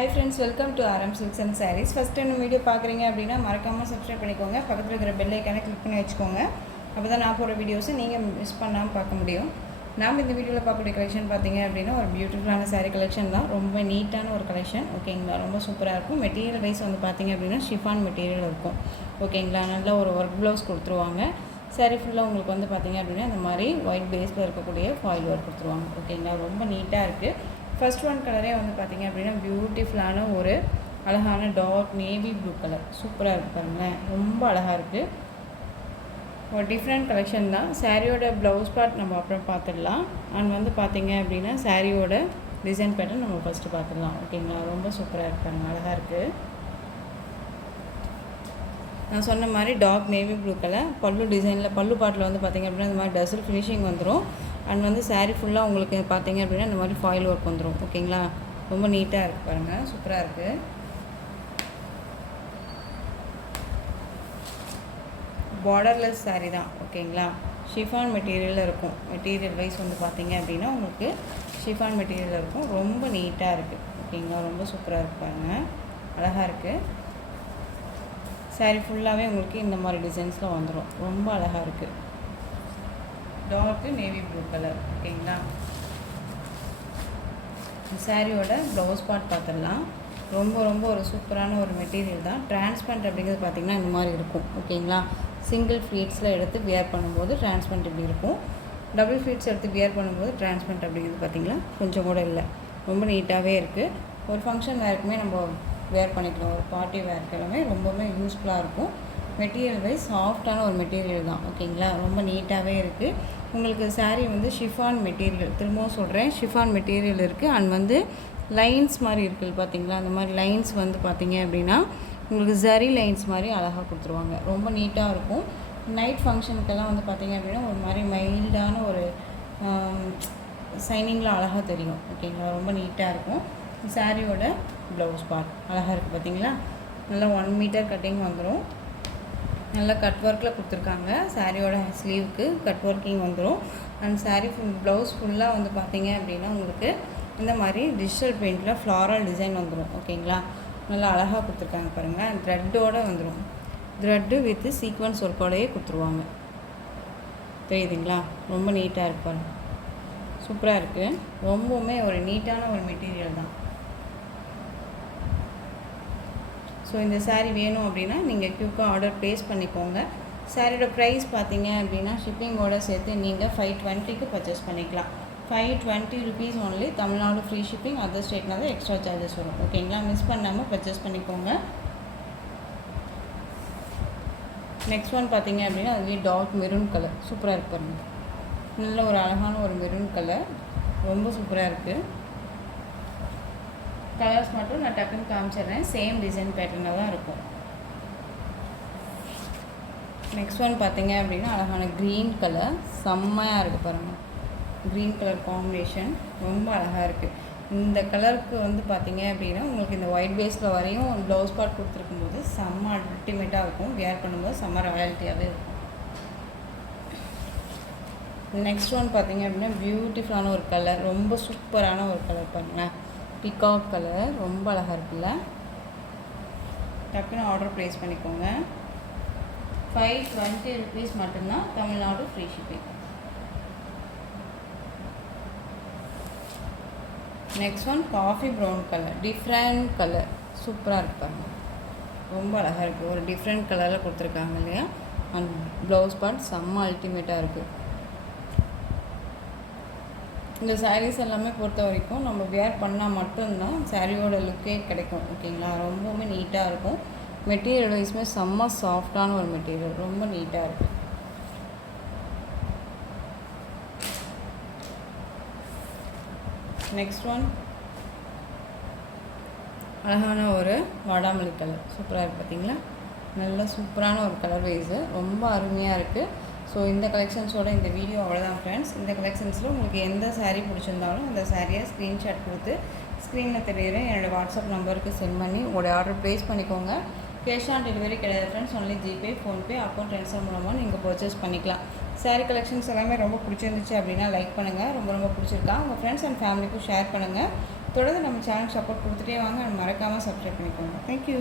Hi friends, welcome to RM Silks and Sarees. First time video பார்க்குறீங்க அப்படின்னா மறக்காமல் subscribe பண்ணிக்கோங்க. பக்கத்தில் இருக்கிற பெல் ஐக்கானை கிளிக் பண்ணி வச்சுக்கோங்க. அப்போ தான் நான் போகிற வீடியோஸை நீங்கள் மிஸ் பண்ணாமல் பார்க்க முடியும். நாம் இந்த வீடியோவில் பார்க்கக்கூடிய கலெக்ஷன் பார்த்தீங்க அப்படின்னா ஒரு பியூட்டிஃபுல்லான சாரீ கலெக்ஷன் தான். ரொம்ப நீட்டான ஒரு கலெக்ஷன். ஓகேங்களா, ரொம்ப சூப்பராக இருக்கும். மெட்டீரியல் வைஸ் வந்து பார்த்தீங்க அப்படின்னா ஷிஃபான் மெட்டீரியல் இருக்கும். ஓகேங்களா, நல்ல ஒரு ஒர்க் ப்ளவுஸ் கொடுத்துருவாங்க. சாரீ ஃபுல்லாக உங்களுக்கு வந்து பார்த்தீங்க அப்படின்னா இந்த மாதிரி ஒயிட் பேஸில் இருக்கக்கூடிய ஃபாயில் ஒர்க் கொடுத்துருவாங்க. ஓகேங்களா, ரொம்ப நீட்டாக இருக்குது. ஃபர்ஸ்ட் ஒன் கலரே வந்து பார்த்திங்க அப்படின்னா பியூட்டிஃபுல்லான ஒரு அழகான டார்க் நேவி ப்ளூ கலர் சூப்பராக இருக்குது பாருங்களேன். ரொம்ப அழகாக இருக்குது. ஒரு டிஃப்ரெண்ட் கலெக்ஷன் தான். சாரியோட ப்ளவுஸ் பார்ட் நம்ம அப்புறம் பார்த்துடலாம். அண்ட் வந்து பார்த்திங்க அப்படின்னா சாரியோட டிசைன் பேட்டர்ன் நம்ம ஃபஸ்ட்டு பார்த்துடலாம். ஓகேங்களா, ரொம்ப சூப்பராக இருக்குது பாருங்கள், அழகாக இருக்குது. நான் சொன்ன மாதிரி டார்க் நேவி ப்ளூ கலர் பல்லு டிசைனில் பல்லு பாட்டில் வந்து பார்த்திங்க அப்படின்னா இந்த மாதிரி டசல் ஃபினிஷிங் வந்துடும். அண்ட் வந்து சாரீ ஃபுல்லாக உங்களுக்கு பார்த்தீங்க அப்படின்னா இந்த மாதிரி ஃபாயில் ஒர்க் வந்துடும். ஓகேங்களா, ரொம்ப நீட்டாக இருக்குது பாருங்கள், சூப்பராக இருக்குது. பார்டர்லெஸ் சாரீ தான். ஓகேங்களா, ஷிஃபான் மெட்டீரியலில் இருக்கும். மெட்டீரியல் வைஸ் வந்து பார்த்தீங்க அப்படின்னா உங்களுக்கு ஷிஃபான் மெட்டீரியலில் இருக்கும். ரொம்ப நீட்டாக இருக்குது. ஓகேங்களா, ரொம்ப சூப்பராக இருக்குது பாருங்கள், அழகாக இருக்குது. சாரீ ஃபுல்லாகவே உங்களுக்கு இந்த மாதிரி டிசைன்ஸில் வந்துடும். ரொம்ப அழகாக இருக்குது. Torque navy blue colour. ஓகேங்களா, சாரியோட ப்ளவுஸ் பார்ட் பார்த்துடலாம். ரொம்ப ஒரு சூப்பரான ஒரு மெட்டீரியல் தான். டிரான்ஸ்பரண்ட் அப்படிங்கிறது பார்த்திங்கன்னா இந்த மாதிரி இருக்கும். ஓகேங்களா, சிங்கிள் ஃப்ளீட்ஸில் எடுத்து வியர் பண்ணும்போது டிரான்ஸ்பரண்ட் இப்படி இருக்கும். டபுள் ஃப்ளீட்ஸ் எடுத்து வியர் பண்ணும்போது டிரான்ஸ்பரண்ட் அப்படிங்கிறது பார்த்திங்களா கொஞ்சம் கூட இல்லை. ரொம்ப நீட்டாகவே இருக்குது. ஒரு ஃபங்க்ஷன் வேறுக்குமே நம்ம வேர் பண்ணிக்கலாம். ஒரு பார்ட்டி வேர்க்கு எல்லாமே ரொம்பவுமே யூஸ்ஃபுல்லாக இருக்கும். மெட்டீரியல் வைஸ் சாஃப்டான ஒரு மெட்டீரியல் தான். ஓகேங்களா, ரொம்ப நீட்டாகவே இருக்குது. உங்களுக்கு சாரீ வந்து ஷிஃபான் மெட்டீரியல், திரும்பவும் சொல்கிறேன், ஷிஃபான் மெட்டீரியல் இருக்குது. அண்ட் வந்து லைன்ஸ் மாதிரி இருக்குது பார்த்தீங்களா, அந்த மாதிரி லைன்ஸ் வந்து பார்த்தீங்க அப்படின்னா உங்களுக்கு ஜரி லைன்ஸ் மாதிரி அழகாக கொடுத்துருவாங்க. ரொம்ப நீட்டாக இருக்கும். நைட் ஃபங்க்ஷனுக்கெல்லாம் வந்து பார்த்திங்க அப்படின்னா ஒரு மாதிரி மைல்டான ஒரு சைனிங்கில் அழகாக தெரியும். ஓகேங்களா, ரொம்ப நீட்டாக இருக்கும். சாரியோட ப்ளவுஸ் பார்ட் அழகாக இருக்குது பார்த்தீங்களா. நல்லா 1 மீட்டர் கட்டிங் வந்துடும். நல்லா கட் ஒர்க்கில் கொடுத்துருக்காங்க. சாரியோட ஸ்லீவுக்கு கட் ஒர்க்கிங் வந்துடும். அண்ட் சாரீ ப்ளவுஸ் ஃபுல்லாக வந்து பார்த்தீங்க அப்படின்னா உங்களுக்கு இந்த மாதிரி டிஜிட்டல் பெயிண்டில் ஃப்ளாரல் டிசைன் வந்துடும். ஓகேங்களா, நல்லா அழகாக கொடுத்துருக்காங்க பாருங்கள். அண்ட் த்ரெட்டோடு வந்துடும். த்ரெட்டு வித் சீக்வன்ஸ் ஒர்க்கோடையே கொடுத்துருவாங்க. தெரியுதுங்களா, ரொம்ப நீட்டாக இருப்பாங்க, சூப்பராக இருக்குது. ரொம்பவுமே ஒரு நீட்டான ஒரு மெட்டீரியல் தான். ஸோ இந்த சாரீ வேணும் அப்படின்னா நீங்கள் குயிக்காக ஆர்டர் ப்ளேஸ் பண்ணிக்கோங்க. சாரியோட ப்ரைஸ் பார்த்தீங்க அப்படின்னா ஷிப்பிங்கோடு சேர்த்து நீங்கள் 520க்கு பர்ச்சேஸ் பண்ணிக்கலாம். 520 rupees only. Tamilnadu free shipping. Other ஸ்டேட்னா தான் எக்ஸ்ட்ரா சார்ஜஸ் வரும். ஓகேங்களா, மிஸ் பண்ணாமல் பர்ச்சேஸ் பண்ணிக்கோங்க. நெக்ஸ்ட் ஒன் பார்த்தீங்க அப்படின்னா அதுலேயே டார்க் மெரூன் கலர் சூப்பராக இருக்கு பாருங்கள். நல்ல ஒரு அழகான ஒரு மெரூன் கலர், ரொம்ப சூப்பராக இருக்குது. கலர்ஸ் மட்டும் நான் டக்குன்னு காமிச்சிடுறேன். சேம் டிசைன் பேட்டர்னாக தான் இருக்கும். நெக்ஸ்ட் ஒன் பார்த்தீங்க அப்படின்னா அழகான க்ரீன் கலர், செம்மையாக இருக்குது பாருங்கள். க்ரீன் கலர் காம்பினேஷன் ரொம்ப அழகாக இருக்குது. இந்த கலருக்கு வந்து பார்த்தீங்க அப்படின்னா உங்களுக்கு இந்த ஒயிட் பேஸில் வரையும் ப்ளவுஸ் பார்ட் கொடுத்துருக்கும்போது செம்ம அல்டிமேட்டாக இருக்கும். வியர் பண்ணும்போது செம்ம ராயல்ட்டியாகவே இருக்கும். நெக்ஸ்ட் ஒன் பார்த்தீங்க அப்படின்னா பியூட்டிஃபுல்லான ஒரு கலர், ரொம்ப சூப்பரான ஒரு கலர் பாருங்களேன். பிகாக் கலர் ரொம்ப அழகாக இருக்குல்ல. டக்குன்னு ஆர்டர் ப்ளேஸ் பண்ணிக்கோங்க. 520 ருபீஸ் மட்டும்தான். Tamil Nadu free shipping. Next one coffee brown colour, different colour, சூப்பராக இருக்கு பாருங்கள். ரொம்ப அழகாக இருக்குது. ஒரு டிஃப்ரெண்ட் கலரில் கொடுத்துருக்காங்க இல்லையா. அண்ட் ப்ளவுஸ் பார்ட் செம்ம அல்டிமேட்டாக இருக்குது. இந்த சாரீஸ் எல்லாமே பொறுத்த வரைக்கும் நம்ம வேர் பண்ணால் மட்டும்தான் சாரியோட லுக்கே கிடைக்கும். ஓகேங்களா, ரொம்பவுமே நீட்டாக இருக்கும். மெட்டீரியல் வைஸுமே செம்ம சாஃப்டான ஒரு மெட்டீரியல், ரொம்ப நீட்டாக இருக்குது. நெக்ஸ்ட் ஒன் அழகான ஒரு வாடாமல்லி கலர் சூப்பராக இருக்குது பார்த்தீங்களா. நல்ல சூப்பரான ஒரு கலர் வைஸு, ரொம்ப அருமையாக இருக்குது. ஸோ இந்த கலெக்ஷன்ஸோட இந்த வீடியோ அவ்வளோதான் ஃப்ரெண்ட்ஸ். இந்த கலெக்ஷன்ஸில் உங்களுக்கு எந்த சாரீ பிடிச்சிருந்தாலும் அந்த சாரியை ஸ்க்ரீன்ஷாட் கொடுத்து ஸ்க்ரீனில் தெரியுற என்னோடய வாட்ஸ்அப் நம்பருக்கு சென்ட் பண்ணி உங்களுடைய ஆர்டர் ப்ளேஸ் பண்ணிக்கோங்க. கேஷ் ஆன் டெலிவரி கிடையாது friends. Only GPay, PhonePe, account transfer மூலமாக நீங்கள் பர்ச்சேஸ் பண்ணிக்கலாம். சாரீ கலெக்ஷன்ஸ் எல்லாமே ரொம்ப பிடிச்சிருந்துச்சு அப்படின்னா லைக் பண்ணுங்கள். ரொம்ப பிடிச்சிருக்கா உங்கள் ஃப்ரெண்ட்ஸ் அண்ட் ஃபேமிலிக்கும் ஷேர் பண்ணுங்கள். தொடர்ந்து நம்ம சேனல் சப்போர்ட் கொடுத்துட்டே வாங்க. மறக்காமல் சப்ஸ்கிரைப் பண்ணிக்கோங்க. தேங்க்யூ.